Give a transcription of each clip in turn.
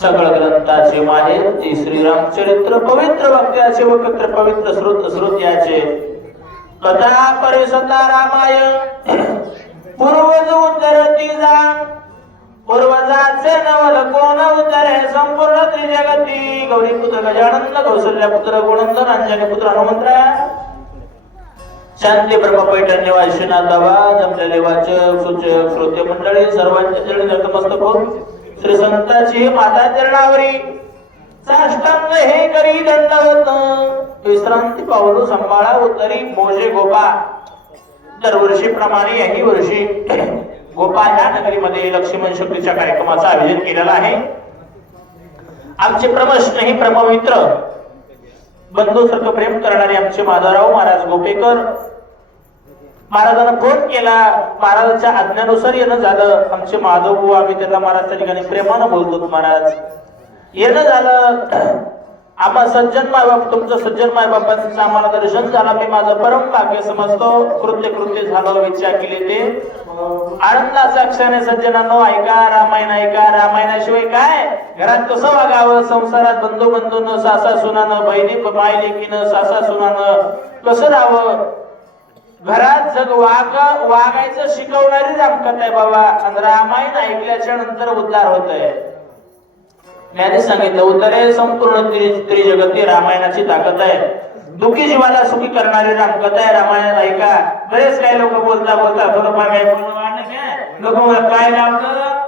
सगळ ग्रंथाचे माहेर ते श्रीरामचरित्र पवित्र वाक्याचे व पवित्र श्रोत्याचे कथा परिसता रामायण पूर्वज उतरती जा पूर्वजाचे नवल कोण उतरे संपूर्ण त्रिजगती गौरी पुत्र गजानंद कौशल्य पुत्र गुणंदन अंजनी पुत्र हनुमंतरा शांती ब्रह्म पैठण निवासीनाथ बाबा जमलेले वाचक सूचक श्रोते मंडळी सर्वांचे चरणी नतमस्तक होऊन श्री संतांची माता चरणावरी साष्टांग हे करी दंडवत विश्रांती पावलो सांभाळा उतरी मोजे गोपा दरवर्षी प्रमाणे याही वर्षी गोपा ह्या नगरीमध्ये लक्ष्मण शक्तीच्या कार्यक्रमाचा आयोजन केलेला आहे. आमचे प्रमस्नेही प्रममित्र बंधूसारखं प्रेम करणारे आमचे माधवराव महाराज गोपेकर महाराजांना फोन केला. महाराजांच्या आज्ञानुसार येणं झालं. आमचे माधव भाऊ आम्ही त्याला महाराजच्या ठिकाणी प्रेमानं बोलतो. महाराज येणं झालं. आम्हा सज्जन मायबाप तुमचं सज्जन मायबापांचं आम्हाला दर्शन झालं. मी माझं परम भाग्य समजतो. कृत्य झालं विचार केले ते आनंदाचा क्षण सज्जनांनो ऐका रामायणाशिवाय काय घरात कसं वागावं संसारात बंधू बंधून सासा सुनानं बहिणी माय लेकीनं सासा सुनानं कसं राहावं घरात जग वागायचं शिकवणारी रामकथा आहे बाबा. आणि रामायण ऐकल्याच्या नंतर उद्धार होत आहे. मी सांगितलं उद्धार संपूर्ण त्रिजगती रामायणाची ताकद आहे. दुःखी जीवाला सुखी करणारी रामकथा आहे. रामायण ऐका. बरेच काही लोक बोलता थोडंफार काय बोलणं वाढलं काय लोक काय लावलं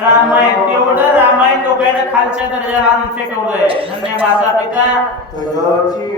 रामायण तेवढं रामायण लोकांना खालच्या दर्जाला आणून फेकवलंय. धन्य माता पिता.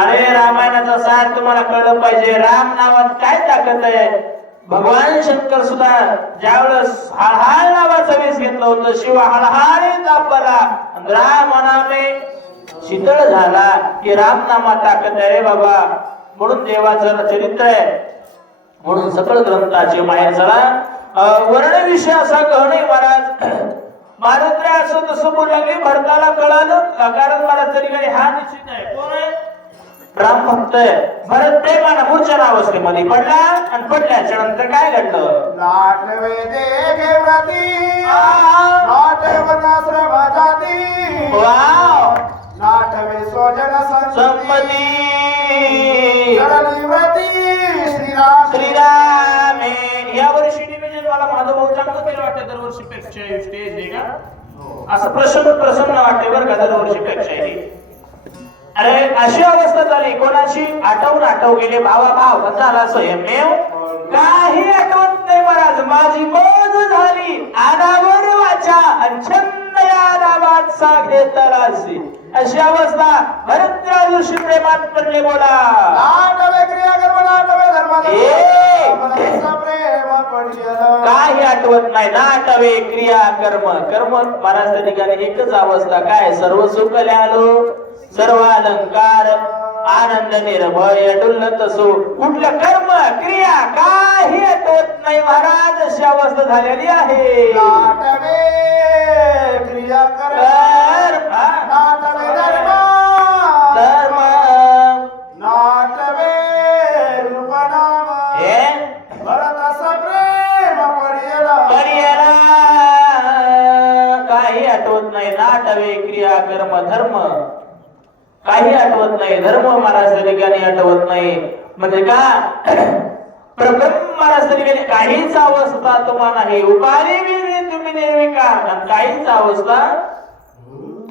अरे रामायणाचा सार तुम्हाला कळलं पाहिजे. राम नावात काय ताकद आहे. भगवान शंकर सुद्धा ज्यावेळेस हळहळ नावाचा वेश घेतलं होतं शिव हळहळी तापला राम नामे शीतळ झाला की राम नामा ताकद आहे बाबा. म्हणून देवाचं चरित्र आहे. म्हणून सकळ ग्रंथाचे माहेर चला वर्ण विषय असा गहन आहे महाराज. महाराज असं तसं बोलू लागले भरताला कळालं कारण महाराज तरी काही हा निश्चित आहे. कोण आहे राम भक्त आहे. भरत प्रेमानं मूर्छन अवस्थेमध्ये पडला आणि पडल्याच्या नंतर काय घडलं नाटवे देखे व्रती नाटवनाश्रम जाती वाव नाटवे स्वजन संपत्ती व्रती श्रीराम या वर्षी डिव्हिजन मला माधव भाऊ चांगलं केलं वाटतं दरवर्षी पेक्षा स्टेज नाही का असं प्रसन्न वाटते बरं का दरवर्षी पेक्षा. अरे अशी अवस्था झाली कोणाची आठव गेले भाव झाला स्वयंमेव काही आठवत नाही महाराज. माझी मौज झाली आनावर वाचा आणि छंद या नावाचा घेतलासी अशी अवस्था भरत दिवशी प्रेमात पडले. बोला नाटवे क्रिया कर्म नाटवे काही आठवत नाही. नाटवे क्रिया कर्म महाराज त्या ठिकाणी एकच अवस्था काय सर्व सुख आलो सर्व अलंकार आनंद निर्भय डुल्लत असो कुठलं कर्म क्रिया काही आठवत नाही महाराज. अशी अवस्था झालेली आहे. नाटवे क्रिया कर्म नाटवे धर्म नाटवे रूपनाम भरत प्रेम पर्याला काही आठवत नाही. नाटवे क्रिया कर्म धर्म काही आठवत नाही. धर्म महाराज ठिकाणी आठवत नाही. म्हणजे का प्रब्रह्म महाराज ठिकाणी काहीच अवस्था तुम्हाला नाही. उपाधी तुम्ही निर्विकार काहीच अवस्था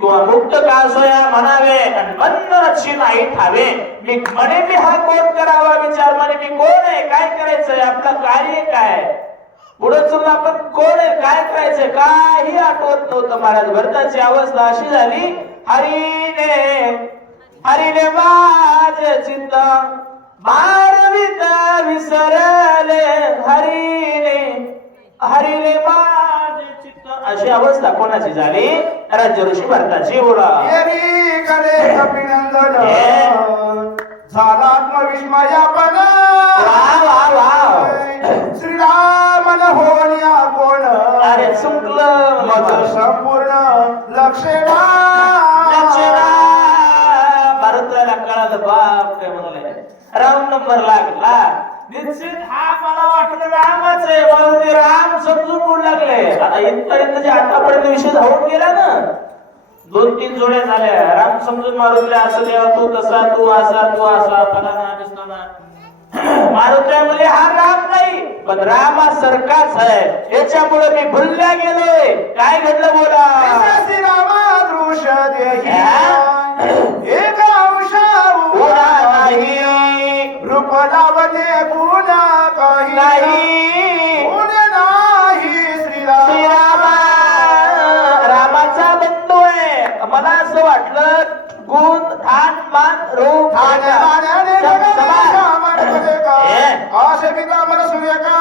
किंवा मुक्त कासोया म्हणावे आणि बंद रक्षी नाही ठावे. मी म्हणे मी हा कोण करावा विचार म्हणे मी कोण आहे काय करायचंय आपलं कार्य काय पुढे चलून आपण कोण आहे काय करायचंय काही आठवत नव्हतं महाराज. भरताची अवस्था अशी झाली हरिले माझे चित्त मारवित विसरले हरिले माझे चित्त अशी अवस्था कोणाची झाली राज्य ऋषी भरताची. बोला झाला आत्मविस्मयापण श्रीरामन होण्या कोण अरे चुकलं मग संपूर्ण लक्षणा भारतला कळालं बाप काय म्हणाले राऊंड नंबर लागला. निश्चित हा मला वाटलं रामच आहे, मला ते राम समजून बोलू लागले. आता इथपर्यंत जे आतापर्यंत विषय धावून गेला ना, 2-3 जोड्या झाल्या. राम समजून मारुतीला असं देवा तू तसा तू असा तू असा फलाना दिसताना. मारुतीला म्हणजे हा राम नाही, पण रामासारखाच आहे. याच्यामुळे मी भुलल्या गेलोय. काय घडलं बोला. विश्वासी रामा दृश्य देही एक अंशा उडा नाही रूप लावले गुण काही नाही. गुण नाही श्रीराम. श्रीरामा रामाचा बंधू आहे. मला असं वाटलं गुण ठाण मान रूप ठाणे मान्याने जगदीशा मनपदे का आशे पिता मन सूर्य का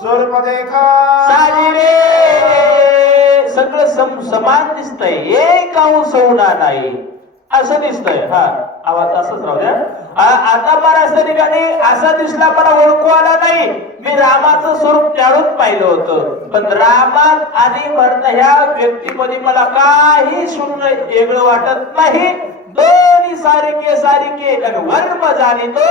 स्वरूप देखा साजी रे. सगळं समान दिसतंय, एक अंश होणार नाही असं दिसतंय. हा आवाज असंच राहू द्या. आता महाराष्ट्र ठिकाणी असा दिसला, मला ओळखू आला नाही. मी रामाचं स्वरूप त्याळून पाहिलं होतं, पण रामात आणि भरत ह्या व्यक्तीमध्ये मला काही शून्य वेगळं वाटत नाही. दोन्ही सारिके सारिके आणि वर्म जाणीतो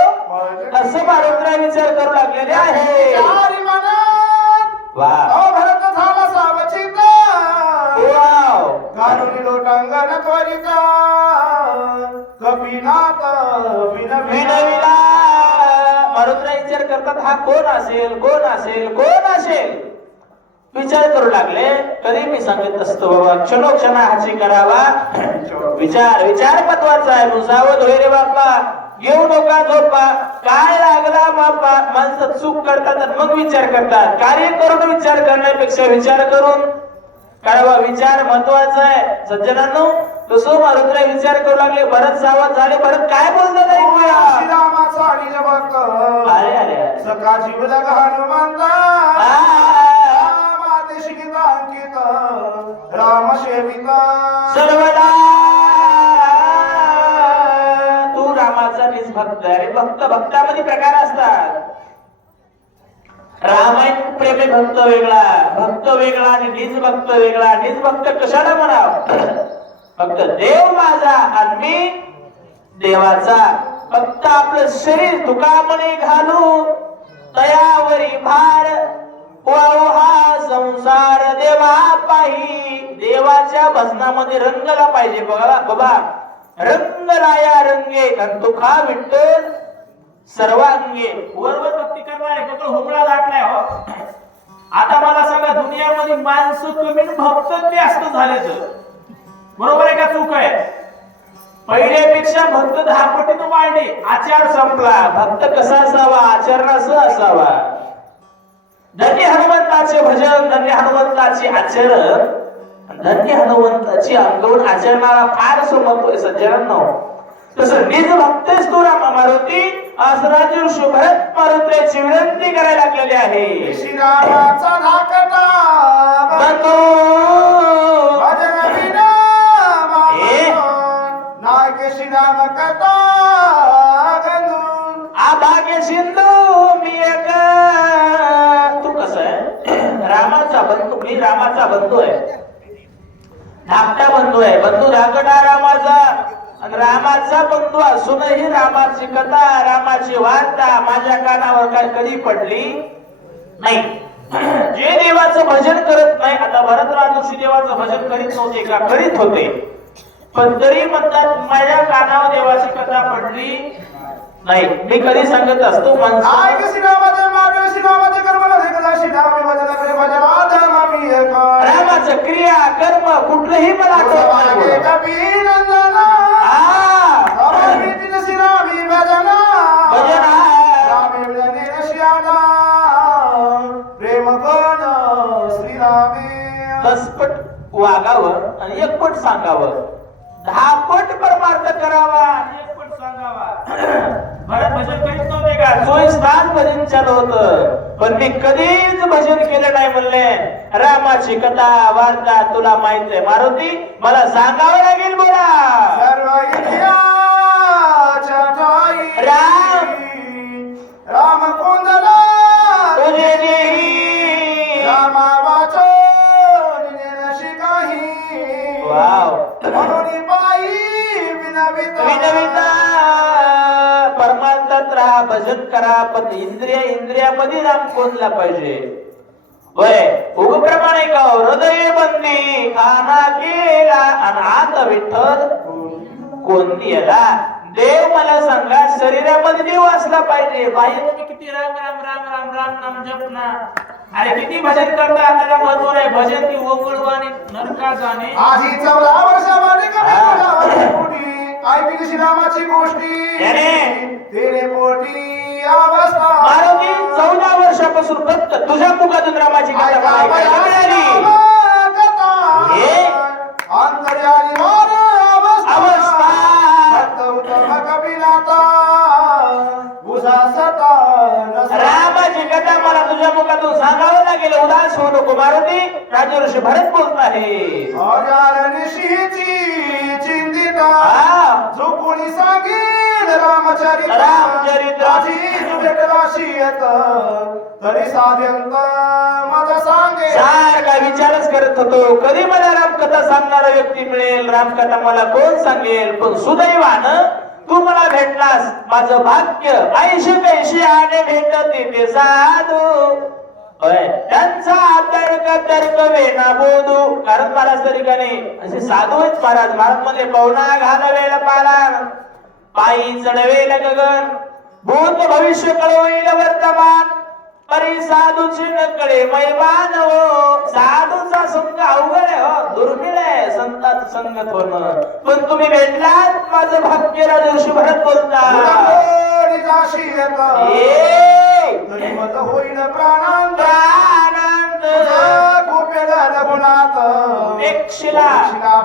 असं महाराष्ट्र विचार करू लागलेले आहे. चारी मनात वा भरत झाला सावचित वाव. घालून लोटांगण त्वरिता कपिनाथ विनविला. मारुतीला विचार करतात हा कोण असेल कोण असेल कोण असेल विचार करू लागले. कधी मी सांगत असतो बाबा क्षणोक्षणा हाची करावा विचार. विचार महत्वाचा आहे. मुसावत होय रे बाप्पा, घेऊ नका झोपा. काय लागला बाप्पा. माणसं चूक करतात मग विचार करतात. कार्य करून विचार करण्यापेक्षा विचार करून करावा. विचार महत्वाचा आहे सज्जनांनो. तसं मारुतीला विचार करू लागले. भरत सावध झाले. भरत काय बोलतात ऐकूया. श्रीरामाचा निज भक्त अरे अरे सका जीवला हनुमंत मातेशी गीता अंकित राम सेविता सर्वदा तू रामाचा निज भक्त आहे. अरे भक्त भक्तामध्ये प्रकार असतात. रामायण प्रेमी भक्त वेगळा, भक्त वेगळा आणि निज भक्त वेगळा. निज भक्त कशाला म्हणाव. फक्त देव माझा आणि मी देवाचा. फक्त आपलं शरीर तुका म्हणे घालू तयावरी भार वाहू हा संसार देवा पाही. देवाच्या भजनामध्ये रंगला पाहिजे बघा बाबा. रंग राया रंगे आणि तुका विठ्ठल सर्वांगे. वरवर भक्ती करणारे फक्त हुमळा दाटलाय हो. आता मला सांगा दुनियामध्ये माणसं कमी भक्त जास्त झाले तर बरोबर आहे का चूक आहे. पहिल्यापेक्षा भक्त 10 पटीने वाढले. आचार संपला. भक्त कसा असावा आचरणास असावा. धन्य हनुमंताचे भजन, धन्य हनुमंताचे आचरण, धन्य हनुमंताची अंगवून आचरणाला फार महत्व आहे सज्जनांनो. तसं निज भक्तेच तू राम मारुती असं राजू भरत मारुतीची विनंती करायला लागलेली आहे. श्रीरामाचा धाकटा बंधू भजन विना नायक श्रीराम कथा गंधू आभाग्य सिंधू मी एक. तू कसं आहे रामाचा बंधू. मी रामाचा बंधू आहे. धाकटा बंधू आहे. बंधू धाकटा रामाचा आणि रामाचा बंधू असूनही रामाची कथा रामाची वार्ता माझ्या कानावर काय कधी पडली नाही. जे देवाचं भजन करत नाही. आता भरत राजूशी देवाचं भजन करीत नव्हते का. करीत होते, पण तरी म्हणतात माझ्या कानावर देवाची कथा पडली नाही. मी कधी सांगत असतो नायक श्रीरामाचे माधव श्रीरामाचे कर्म देखला श्रीराम भजन करे भजन आधम मी एक रामाचं क्रिया कर्म कुठलंही मला आठवत नाही. कपी नंदना श्रीरामी भजन भजन रामे विजने रशियाला प्रेम कोण श्रीरामे. 10 पट वागावं आणि 1 पट सांगावं. 10 पट परमार्थ करावा आणि 1 पट सांगावा. भरत भजन करीत नव्हते का. 24 तास भजन चालू होतं, पण मी कधीच भजन केलं नाही म्हणले. रामाची कथा वार्ता तुला माहित आहे मारुती, मला सांगावं लागेल बोला. सर्व इतिहास ठाई राम राम कोंदला तुझे देही. रामा वाचो निरशी काही वाव. म्हणून पायी विनविता विनविता परमार्थात राहा भजन भजन करा, पण इंद्रियामध्ये राम कोणला पाहिजे. होय उगप्रमाणे का हृदय बंदी खाना केला आणि आत विठ्ठल कोणती याला. देव मला सांगा शरीरामध्ये देव असला पाहिजे. बाहेर तुम्ही किती राम राम राम राम राम नाम जप ना, अरे किती भजन करता त्याला महत्व नाही. भजन ती ओगळवाने नरका जाणे. आधी 14 वर्षामध्ये कमी ऐकली श्रीरामाची गोष्टी तेरे पोटी अवस्था. मारुती 14 वर्षापासून फक्त तुझ्या मुखातून रामाची कथा ऐकायला मिळाली. अंतर्यामी अवस्था भक्त उत्तम कपिनाथा उदासता रामाची कथा मला तुझ्या मुखातून सांगावं लागेल. उदास होऊ नको मारुती. राजर्षी भरत बोलत आहे. चिंतिता जो कोणी सांगेल रामचरित्र तरी साध्यंत मला सांगे. सारखा विचारच करत होतो कधी मला रामकथा सांगणारा व्यक्ती मिळेल, रामकथा मला कोण सांगेल. पण सुदैवानं तू मला भेटलास. माझं भाग्य. ऐशी कैशी आणे भेटते ते साधू. त्यांचा तर्क वेना बोधू. कारण मला तरी का नाही असे साधू आहेत महाराज. महाराज मध्ये पवना घालवेल पाला, पायी चढवेल गगन, भूत भविष्य कळवेल वर्तमान, परी साधूची नकडे मैमान हो. साधूचा संग अवघड आहे हो, दुर्मिळ आहे संतात संगत होणं. पण तुम्ही भेटलात माझं भाग्य. राजर्षी भरत बोलता होईल प्राणांत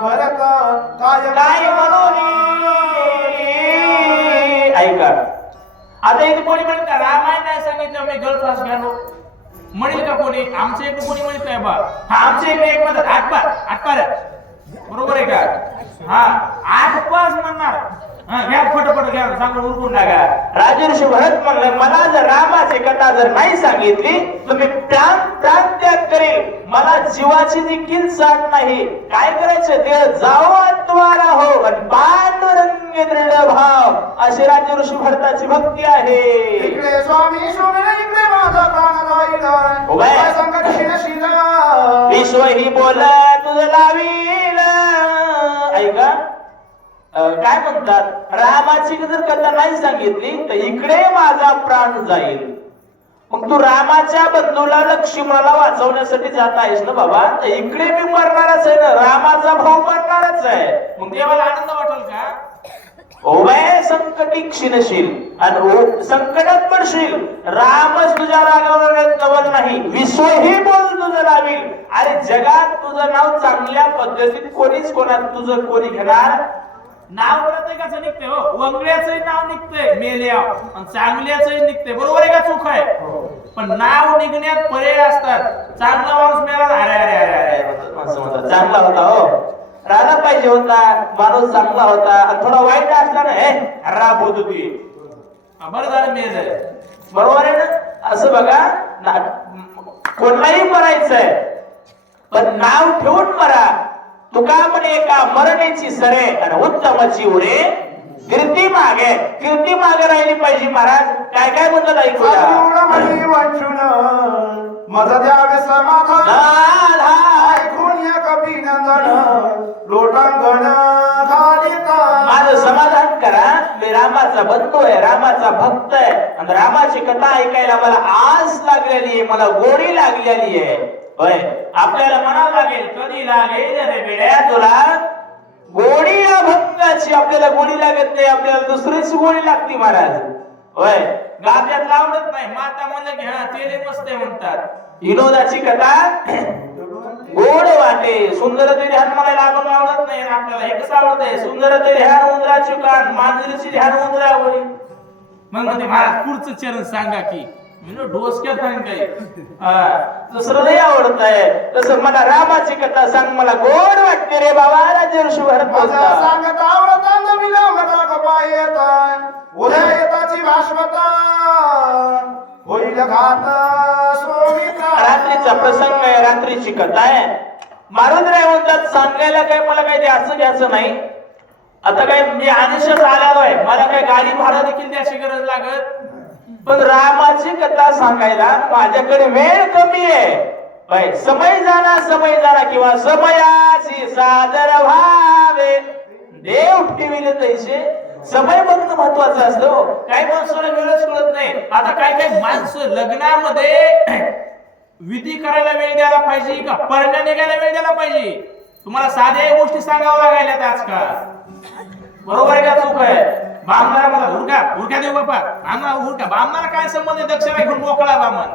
भरत काय म्हणून. ऐका आता इथे कोणी म्हणत का रामायण नाही सांगितलं मी गळफास घालो म्हणेल का कोणी. आमच्या इकडे कोणी म्हणत नाही बा. आमच्या इकडे एक म्हणतात आठपार बरोबर आहे का. हा 8 पास म्हणणार. घ्या फटाफट घ्या सांगून उरकून टाका. राजर्षी भरत म्हणलं मला जर रामाची कथा जर नाही सांगितली तर मी प्राण त्याग करेल. मला जीवाची देखील साथ नाही. काय करायचं ते जाओ अत्वारा हो आणि पांडुरंग दृढ भाव. अशी राजर्षी भरताची भक्ती आहे. इकडे स्वामी शोभले इकडे माझा प्राण राहील संकट शिला विश्व ही बोल तुझं लावील. ऐका काय म्हणतात रामाची जर कथा नाही सांगितली तर इकडे माझा प्राण जाईल. मग तू रामाच्या बंधूला लक्ष्मणाला वाचवण्यासाठी जात आहेस ना बाबा, तर इकडे मी मरणारच आहे ना. रामाचा भाऊ मरणारच आहे. मग देवाला आनंद वाटेल का. ओबे संकटी क्षीणशील आणि संकटात पडशील. रामच तुझ्या रागावर नाही. विश्वही बोल तुझं लावील. अरे जगात तुझं नाव चांगल्या पद्धतीत कोणीच तुझं कोणी घेणार. नाव प्रत्येकाचं निघते हो. वंगड्याचंही नाव निघतंय मेल्या आणि चांगल्याचंही निघते. बरोबर आहे का चूक आहे. पण नाव निघण्यात पर्याय असतात. चांगला माणूस मेला अरे अरे अरे अरे चांगला होता हो, राहिला पाहिजे होता. माणूस चांगला होता आणि थोडा वाईट असला ना हे राब होत होती. बरं झालं मेल आहे. बरोबर आहे ना. असं बघा कोणालाही मरायचंय पण नाव ठेवून मरा. तुका म्हणे का मरण्याची सरे आणि उत्तमाची उरे कीर्ती मागे राहिली पाहिजे. महाराज काय काय म्हणतात ऐकूया. मज द्यावे समाधान ऐकून या कपिनंदन लोटांगण माझं समाधान करा. मी रामाचा बंधू आहे, रामाचा भक्त आहे आणि रामाची कथा ऐकायला मला आस लागलेली आहे, मला गोडी लागलेली आहे. होय आपल्याला म्हणावं लागेल कधी लागेल रे बेड्या तुला गोडी अभंगाची. आपल्याला गोडी लागत नाही, आपल्याला दुसरीच गोडी लागती महाराज. होय गात्यात लावत नाही. माता म्हणलं की हा तेले मस्त आहे म्हणतात. विनोदाची कथा गोड वाटे. सुंदर ते ध्यान म्हणायला आपण आवडत नाही. आपल्याला हे कसं आवडतंय सुंदर ते ध्यान उंदराची कान मांजरीची ध्यान उंदरावरी. मग म्हणते महाराज पुढचं चरण सांगा की डोसक्यात काय दुसरं नाही आवडत आहे. तसं मला रामाची कथा सांग, मला गोड वाटते रे बाबा. राजर्षी भरत सांगत आवडत उद्या येताची भाषवता होईल घात रात्रीचा प्रसंग आहे, रात्रीची कथा आहे. मारुद्राय म्हणतात सांगायला काय मला काही द्यायचं घ्यायचं नाही. आता काय मी आदेशच आलेलो आहे, मला काय गाडी भाडं देखील द्यायची गरज लागत पण रामाची कथा सांगायला माझ्याकडे वेळ कमी आहे. बाई समय जाना किंवा समयाची सादर व्हावे देव ठेविले तैसे. समय बघणं महत्वाचं असतं. काही माणसाला वेळच कळत नाही. आता काही माणसं लग्नामध्ये विधी करायला वेळ द्यायला पाहिजे का परण्या निघायला वेळ द्यायला पाहिजे. तुम्हाला साध्या गोष्टी सांगावं लागायल्यात आजकाल. बरोबर आहे का चूक आहे? बामणाला मला हुरका देऊ बापा आम्हाला हुरका. बामणाला काय संबंध आहे? दक्षिणा घेऊन मोकळा बामण.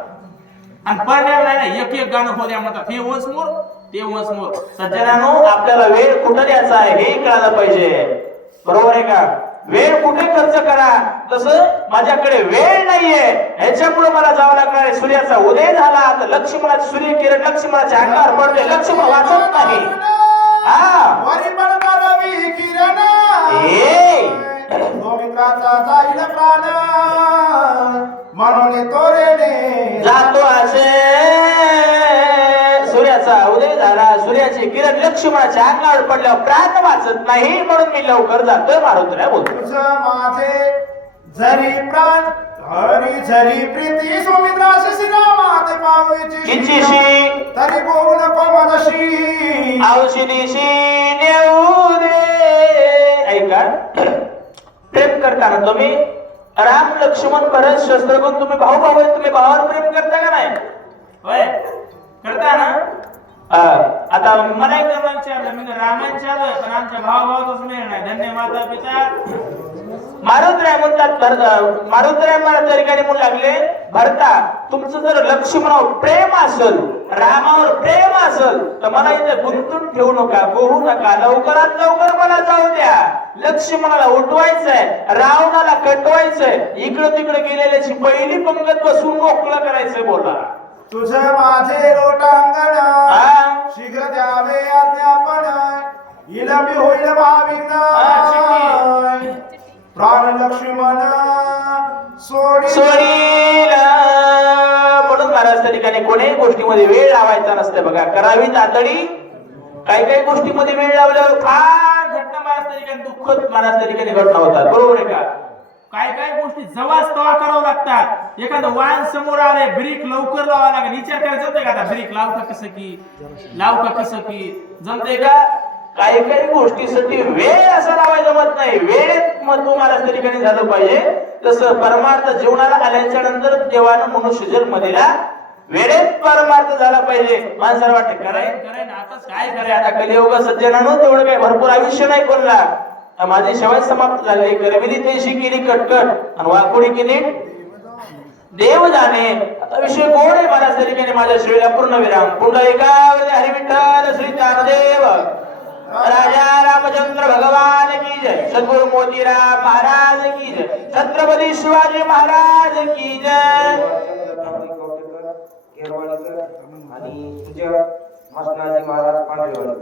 आणि परण्याला नाही एक गाणं हो द्या म्हणतात. हे वंस मोर ते वंस मोर. सज्जनानो आपल्याला वेळ कुठं द्यायचा आहे हे कळायला पाहिजे. बरोबर आहे का? वेळ कुठे खर्च करा. तसं माझ्याकडे वेळ नाहीये ह्याच्यामुळे मला जावं लागणार आहे. सूर्याचा उदय झाला तर लक्ष्मणाचे सूर्यकिरण लक्ष्मणाच्या अंगावर पडते. लक्ष्मण वाचत नाही. वरी पडता रवी किरण मित्राचा जाईल प्राण म्हणून तोरेने जातो असे. सूर्याचा उदय झाला सूर्याचे किरण लक्ष्मणाच्या अंगावर पडल्यावर प्राण वाचत नाही म्हणून मी लवकर जातोय. मारुतीला बोलतो तुझं माझे जरी प्राण हरी झरी प्रीती सुमित्राशी श्रीरामात पावची किंचिशी तरी बोलू नको मनाशी औषधीशी नेऊ दे. ऐका प्रेम करताना तुम्ही राम लक्ष्मण भरत शस्त्रघ्न तुम्ही भाऊ भाऊ आहेत. तुम्ही भावावर प्रेम करता का नाही? होय करता ना. आता मला एक विचारलं मी रामांच्या पण आमच्या भावाभावाचाच मेळ नाही. धन्य माता पिता. मारुतराय म्हणतात मारुतराय मला त्या ठिकाणी म्हणू लागले भरता तुमचं जर लक्ष्मणावर प्रेम असेल रामावर प्रेम असेल तर मला इथे गुंतून ठेवू नका बोहू नका. लवकरात लवकर मला जाऊ द्या. लक्ष्मणाला उठवायचंय रावणाला कटवायचंय. इकडं तिकडे गेलेल्याची पहिली पंगत बसून मोकळं करायचंय. बोला तुझं माझे लोटांगण शीघ्र द्यावे अध्यापन इलंबी होईल भाविक प्राण लक्ष्मण सोडील. म्हणून महाराज त्या ठिकाणी कोणत्याही गोष्टीमध्ये वेळ लावायचा नसते. बघा करावी तातडी. काही गोष्टीमध्ये वेळ लावल्यावर फार घटना महाराज त्या ठिकाणी दुःखद महाराज त्या ठिकाणी घटना होतात. बरोबर आहे का? काय गोष्टी जवळ तवा करावं लागतात. एखादं वाहन समोर आले ब्रेक लवकर लावा लागेल. विचार करायचा जमतंय का? आता ब्रेक लावू का कसं की जमतंय का? काही गोष्टीसाठी वेळ असा लावायला जमत नाही. वेळेत मग तुम्हाला त्या ठिकाणी झालं पाहिजे. तसं परमार्थ जीवनाला आल्याच्या नंतर देवानं मनुष्य जन्म दिला. वेळेत परमार्थ झाला पाहिजे. माणसाला वाटते कराय आताच काय कराय. आता कलियुग सज्जनानो तेवढं काही भरपूर आयुष्य नाही कोणला. माझी शेवट समाप्त झाली. करविली तेशी केली कटकट आणि वाकुडी केली देव जाणे. आता विषय गोड आहे महाराज त्या ठिकाणी. माझ्या श्रीला पूर्ण विराम. पुंडलिकावरती हरी विठ्ठल श्री ज्ञानदेव राजा रामचंद्र भगवान की जय. सद्गुरु मोतीराम महाराज की जय. छत्रपती शिवाजी महाराज की जय. आणि तुझ्या मस्ताजी महाराज पांढरेवाडी.